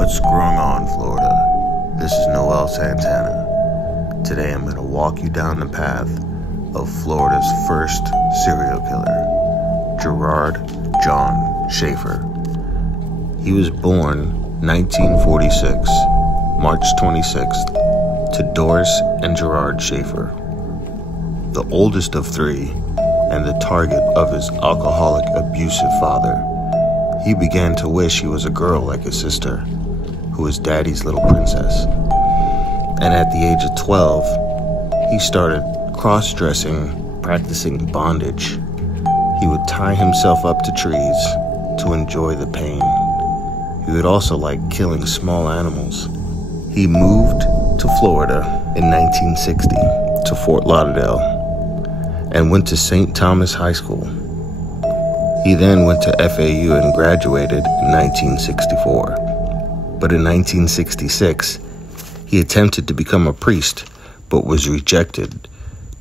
What's going on, Florida? This is Noel Santana. Today I'm going to walk you down the path of Florida's first serial killer, Gerard John Schaefer. He was born 1946, March 26th, to Doris and Gerard Schaefer. The oldest of three and the target of his alcoholic, abusive father, he began to wish he was a girl like his sister, who was daddy's little princess. And at the age of 12, he started cross-dressing, practicing bondage. He would tie himself up to trees to enjoy the pain. He would also like killing small animals. He moved to Florida in 1960 to Fort Lauderdale and went to St. Thomas High School. He then went to FAU and graduated in 1964. But in 1966, he attempted to become a priest, but was rejected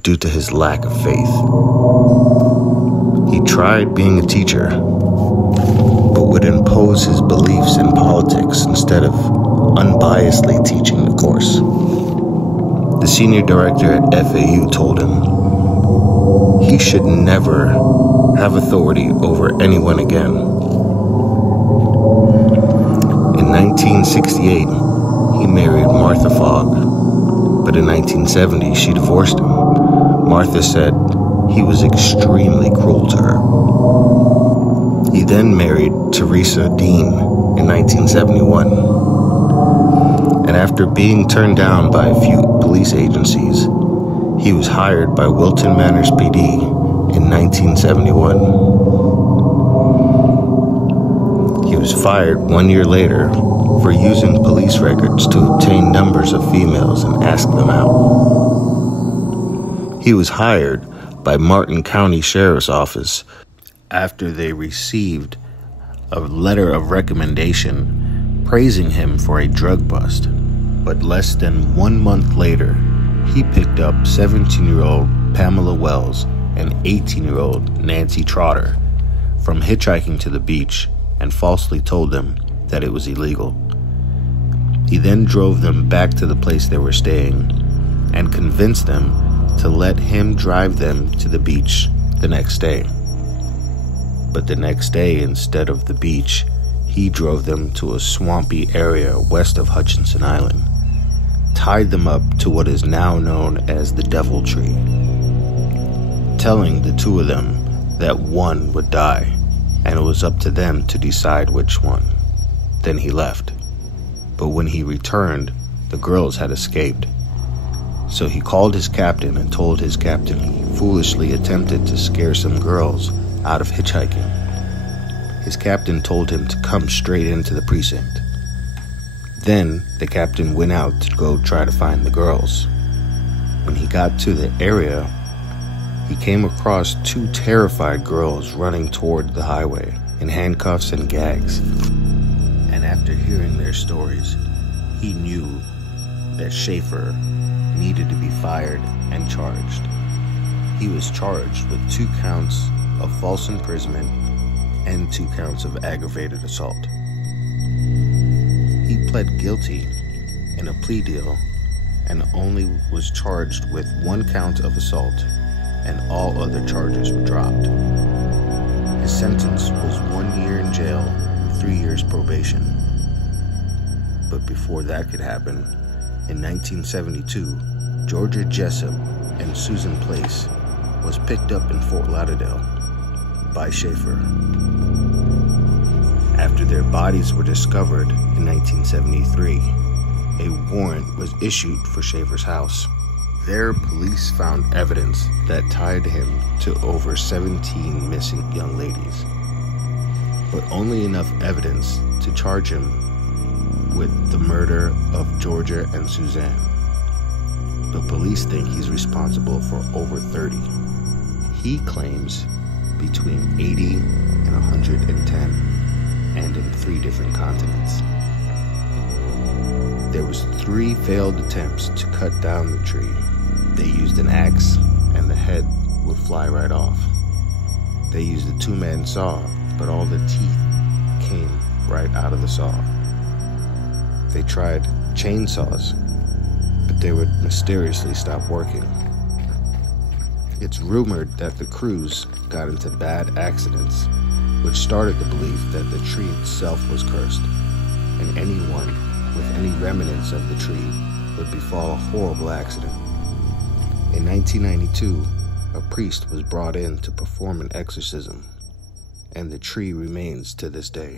due to his lack of faith. He tried being a teacher, but would impose his beliefs in politics instead of unbiasedly teaching the course. The senior director at FAU told him he should never have authority over anyone again. In 1968, he married Martha Fogg, but in 1970, she divorced him. Martha said he was extremely cruel to her. He then married Teresa Dean in 1971. And after being turned down by a few police agencies, he was hired by Wilton Manors PD in 1971. He was fired 1 year later for using police records to obtain numbers of females and ask them out. He was hired by Martin County Sheriff's Office after they received a letter of recommendation praising him for a drug bust. But less than 1 month later, he picked up 17-year-old Pamela Wells and 18-year-old Nancy Trotter from hitchhiking to the beach and falsely told them that it was illegal. He then drove them back to the place they were staying and convinced them to let him drive them to the beach the next day. But the next day, instead of the beach, he drove them to a swampy area west of Hutchinson Island, tied them up to what is now known as the Devil Tree, telling the two of them that one would die, and it was up to them to decide which one. Then he left. But when he returned, the girls had escaped. So he called his captain and told his captain he foolishly attempted to scare some girls out of hitchhiking. His captain told him to come straight into the precinct. Then the captain went out to go try to find the girls. When he got to the area, he came across two terrified girls running toward the highway in handcuffs and gags. And after hearing their stories, he knew that Schaefer needed to be fired and charged. He was charged with 2 counts of false imprisonment and 2 counts of aggravated assault. He pled guilty in a plea deal and only was charged with 1 count of assault, and all other charges were dropped. His sentence was 1 year in jail and 3 years probation. But before that could happen, in 1972, Georgia Jessup and Susan Place was picked up in Fort Lauderdale by Schaefer. After their bodies were discovered in 1973, a warrant was issued for Schaefer's house. There, police found evidence that tied him to over 17 missing young ladies, but only enough evidence to charge him with the murder of Georgia and Suzanne. The police think he's responsible for over 30. He claims between 80 and 110, and in 3 different continents. There was 3 failed attempts to cut down the tree. They used an axe, and the head would fly right off. They used a 2-man saw, but all the teeth came right out of the saw. They tried chainsaws, but they would mysteriously stop working. It's rumored that the crews got into bad accidents, which started the belief that the tree itself was cursed, and anyone with any remnants of the tree would befall a horrible accident. In 1992, a priest was brought in to perform an exorcism, and the tree remains to this day.